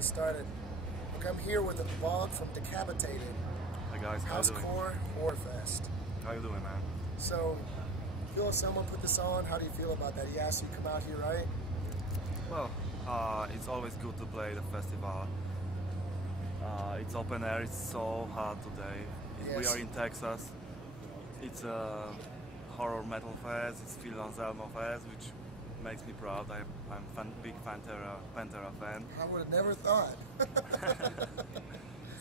Started. Look, I'm here with Vogg from Decapitated. Hi guys, how you doing? Housecore, Horrorfest. How you doing, man? So, feel someone put this on. How do you feel about that? He asked you to come out here, right? Well, it's always good to play the festival. It's open air. It's so hot today. Yes. We are in Texas. It's a horror metal fest. It's Phil Anselmo fest, which makes me proud. I'm big Pantera fan. I would have never thought.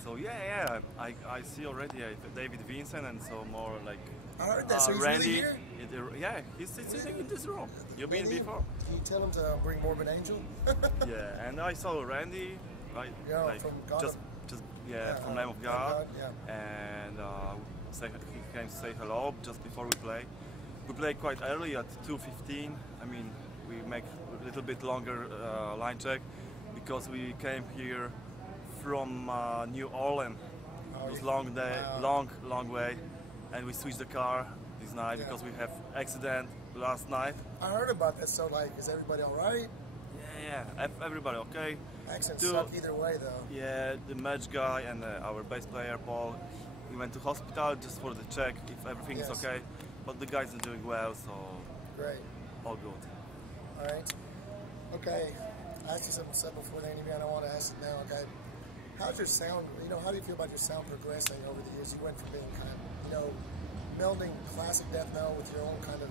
So yeah, I see already David Vincent and so more like. I heard that. So he's Randy. really here? Yeah, he's sitting in this room. You've been before. Can you tell him to bring Morbid Angel? Yeah, and I saw Randy, right? Yeah, like from God. just from Name of God. Yeah. And he came to say hello just before we play. We play quite early at 2:15. I mean, we make a little bit longer line check because we came here from New Orleans. It was long day, long way, and we switched the car this night because we have accident last night. I heard about that. So, like, is everybody all right? Yeah, everybody okay. Accidents suck either way, though. Yeah, the match guy and our bass player Paul, we went to hospital just for the check if everything is okay. But the guys are doing well, so great, all good. All right. Okay, I asked you something said before the interview, and I want to ask it now. Okay, how's your sound? You know, how do you feel about your sound progressing over the years? You went from being kind of, you know, melding classic death metal with your own kind of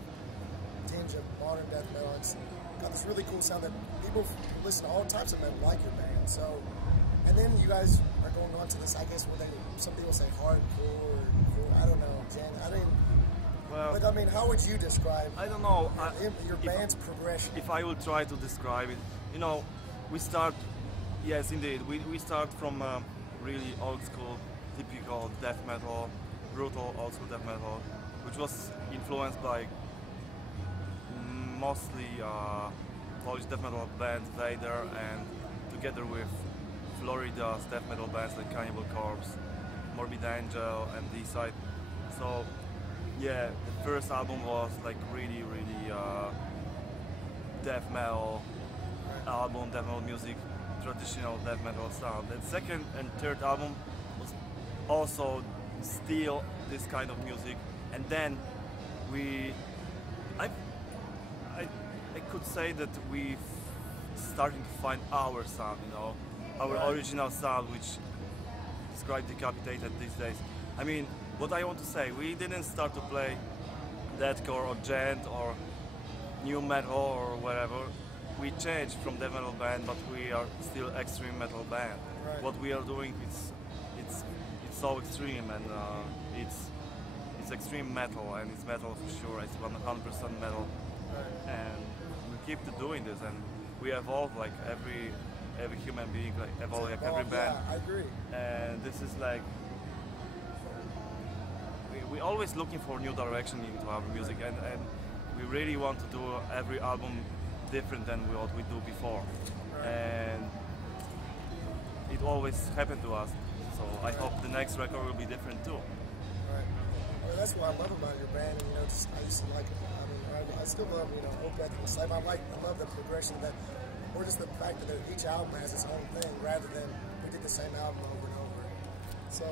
tinge of modern death metal. It's got this really cool sound that people who listen to all types of metal like your band. So, and then you guys are going on to this, I guess, what some people say hardcore, or I don't know, I didn't. Well, but I mean, how would you describe? I don't know. Your band's progression. If I will try to describe it, you know, we start. Yes, indeed, we start from really old school, typical death metal, brutal old school death metal, which was influenced by mostly Polish death metal band Vader, and together with Florida's death metal bands like Cannibal Corpse, Morbid Angel, and D-Side. So yeah, the first album was like really death metal album, death metal music, traditional death metal sound. The second and third album was also still this kind of music, and then I could say that we've starting to find our sound, you know, our original sound, which describes Decapitated these days. I mean, what I want to say, we didn't start to play deathcore or gent or new metal or whatever. We changed from death metal band, but we are still extreme metal band. Right. What we are doing, it's so extreme, and it's extreme metal, and it's metal for sure. It's 100% metal, and we keep doing this, and we evolve like every human being, like evolve like every band. Yeah, I agree. And this is like. We're always looking for new direction into our music, and we really want to do every album different than what we do before. And it always happened to us, so I hope the next record will be different too. Right. Well, that's what I love about your band, and, you know, just, I used to like it. I mean, I still love, you know, Old Breath in the Slave. I love the progression of that, or just the fact that each album has its own thing, rather than we did the same album over and over. So,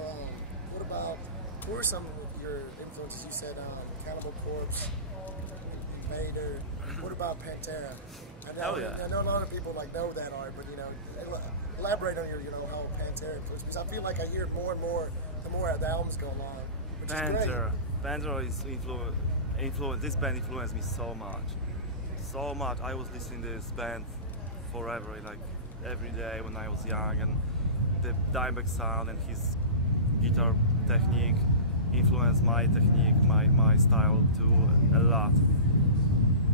who are some of your influences? You said Cannibal Corpse, Vader. What about Pantera? I know a lot of people know that art, but, you know, elaborate on your, you know, how Pantera influence, because I feel like I hear it more and more the more the albums go along, which is great. Pantera is influence. This band influenced me so much. I was listening to this band forever, like every day when I was young, and the Dimebag sound and his guitar technique influenced my technique, my style too a lot,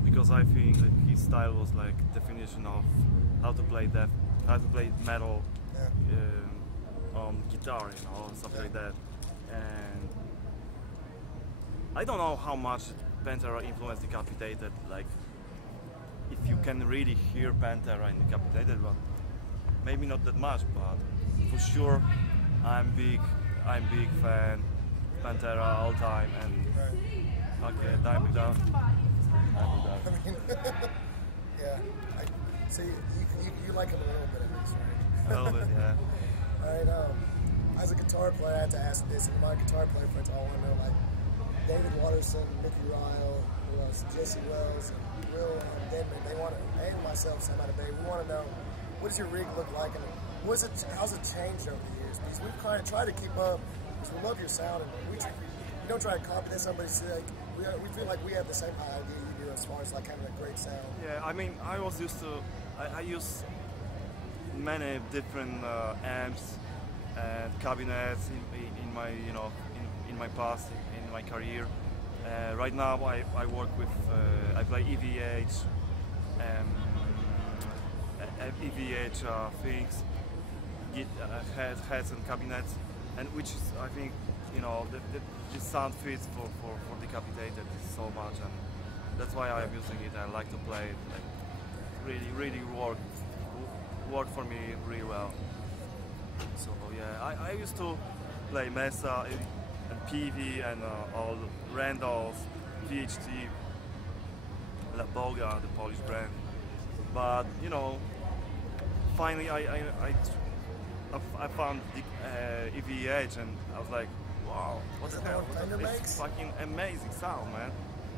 because I think that his style was like definition of how to play metal on guitar, you know, stuff like that. And I don't know how much Pantera influenced Decapitated, like if you can really hear Pantera in Decapitated, but maybe not that much, but for sure I'm big fan Pantera all time, and okay, Dimebag Down. I mean, yeah. So you like him a little bit at least, right? A little bit, yeah. All right, as a guitar player, I had to ask this, and my guitar player friends all want to know, like, David Watterson, Mickey Ryle, who else, Jesse Wells, and Will Denman, they want to, and myself, Sam Out of Bay, we want to know, what does your rig look like, and how's it changed over the years? Because we've kind of tried to keep up, because we love your sound, and we don't try to copy that somebody's, like, we feel like we have the same idea you do as far as, like, having a great sound. Yeah, I mean, I was used to, I use many different amps and cabinets in my, you know, in my past, in my career. Right now I work with, I play EVH, things, heads and cabinets, and which is, I think, you know, the sound fits for Decapitated so much, and that's why I'm using it. I like to play it. Like, really work for me really well. So yeah, I used to play Mesa and PV and all Randall's, VHT, La Vogg, the Polish brand. But you know, finally I found the EVH, and I was like, wow, what the hell? It's fucking amazing sound, man.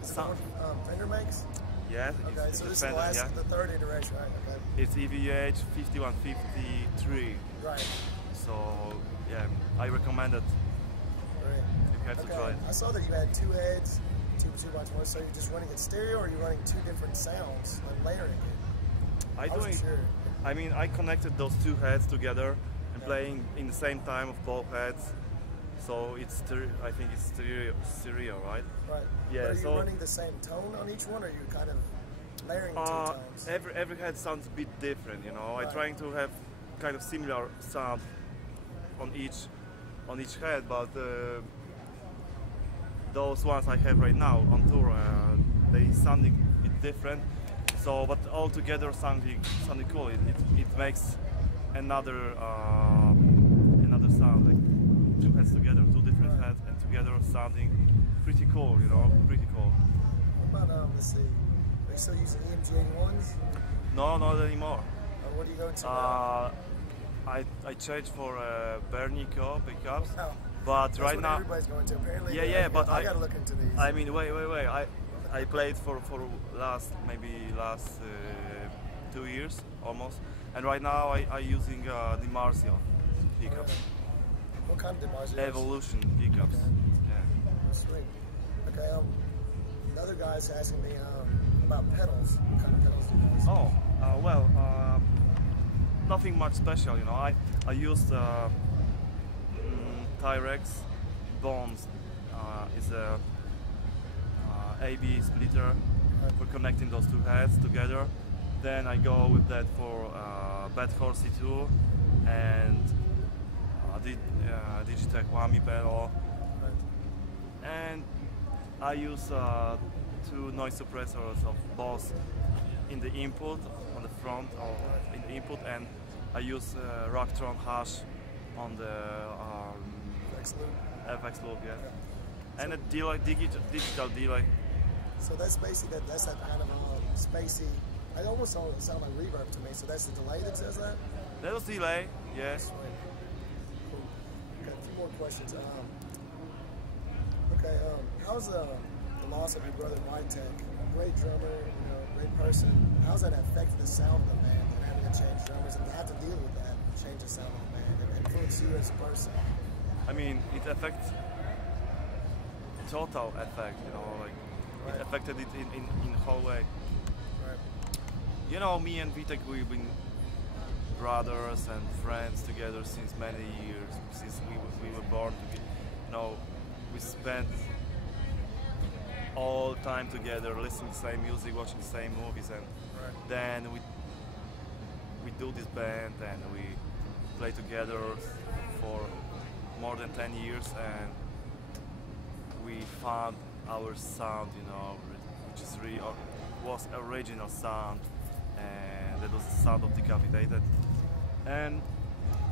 Sound. Fender makes? Yeah. Okay, so this is the third iteration, right? Okay. It's EVH 5153. Right. So yeah, I recommend it. Right. You have to try it. I saw that you had two heads, two by 20. So you're just running it stereo, or you're running two different sounds, like layering it? I wasn't sure. I mean, I connected those two heads together and playing in the same time of both heads. So it's I think it's stereo, right? Right. Yeah. But are you running the same tone on each one, or are you kind of layering two tones? Every head sounds a bit different, you know. Right. I'm trying to have kind of similar sound on each head, but those ones I have right now on tour, they sounding a bit different. So, but all together sounding cool. It makes another sound, like two heads together, two different heads, and together sounding pretty cool, you know, pretty cool. What about let's see, are you still using EMG 81s? No, not anymore. What do you go to now? I changed for Bernico pickups, Oh. But That's right what now, everybody's going to. Apparently, yeah, but I gotta look into these. I mean, wait. I played for last 2 years almost, and right now I using the Marcio pickups. What kind of Marcio? Evolution pickups. Okay. Yeah. Sweet. Okay. The other guy's asking me about pedals. What kind of pedals do you use? Oh, nothing much special, you know. I used Tyrex Bones. Is a AB splitter for connecting those two heads together. Then I go with that for Bad Horsey 2 and Digitech Whammy pedal. And I use two noise suppressors of Boss in the input, on the front or in the input, and I use Rocktron Hash on the FX loop, yeah. And a delay, digital delay. So that's basically that's that kind of spacey. I almost sound like reverb to me. So that's the delay that says that. That was delay, yes. Cool. Got a few more questions. Okay, how's the loss of your brother Vitek? Great drummer, you know, great person. How's that affected the sound of the band and having to change drummers and have to deal with that, change the sound of the band, and influence you as a person? I mean, it affects total effect, you know, like it affected it in whole way. Right. You know, me and Vitek, we've been brothers and friends together since many years, since we were born to be, you know, we spent all time together, listening to the same music, watching the same movies, and then we do this band and we play together for more than 10 years, and we found our sound, you know, which is really was original sound, and that was the sound of Decapitated. And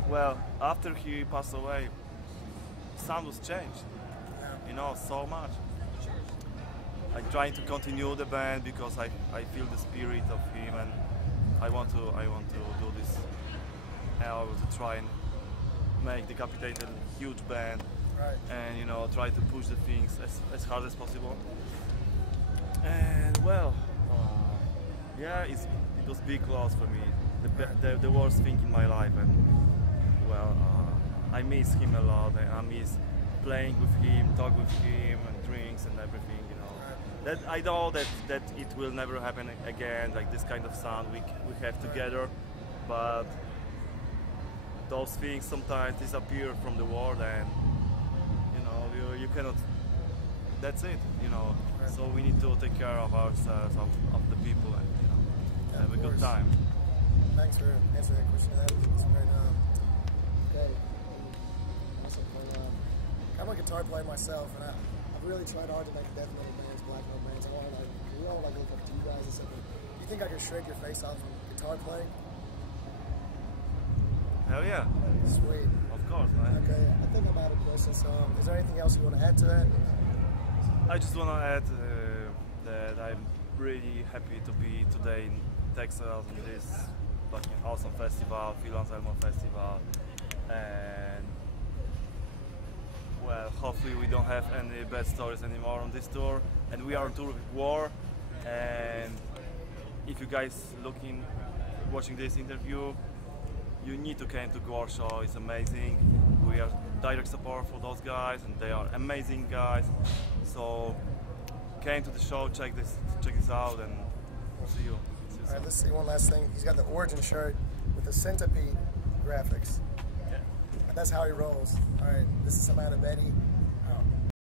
well, after he passed away, sound was changed, you know, so much. I'm trying to continue the band because I feel the spirit of him, and I want to do this and I was to try and make Decapitated a huge band, Right. and you know, try to push the things as hard as possible. And well, yeah, it was big loss for me, the worst thing in my life, and well, I miss him a lot, and I miss playing with him, talk with him, and drinks and everything, you know. That I know that it will never happen again, like this kind of sound we have together, but those things sometimes disappear from the world, and you know, you cannot. That's it, you know. So we need to take care of ourselves, of the people, and you know, have a good time. Thanks for answering that question. That was very okay. I'm a guitar player myself, and I've really tried hard to make death metal bands, black metal bands. I want to we all look up to you guys and stuff. Do you think I could shake your face off from guitar playing? Hell yeah. Sweet. Of course, man. Okay, I think I'm out of questions. Is there anything else you want to add to that? I just want to add that I'm really happy to be today in Texas on this fucking awesome festival, Phil Anselmo Festival, and well, hopefully we don't have any bad stories anymore on this tour, and we are on tour with War, and if you guys watching this interview, you need to come to War show. It's amazing. We are direct support for those guys, and they are amazing guys. So came to the show, check this out, and we'll see you. All right, let's see one last thing. He's got the Origin shirt with the centipede graphics. Yeah. And that's how he rolls. All right, this is some out of Betty.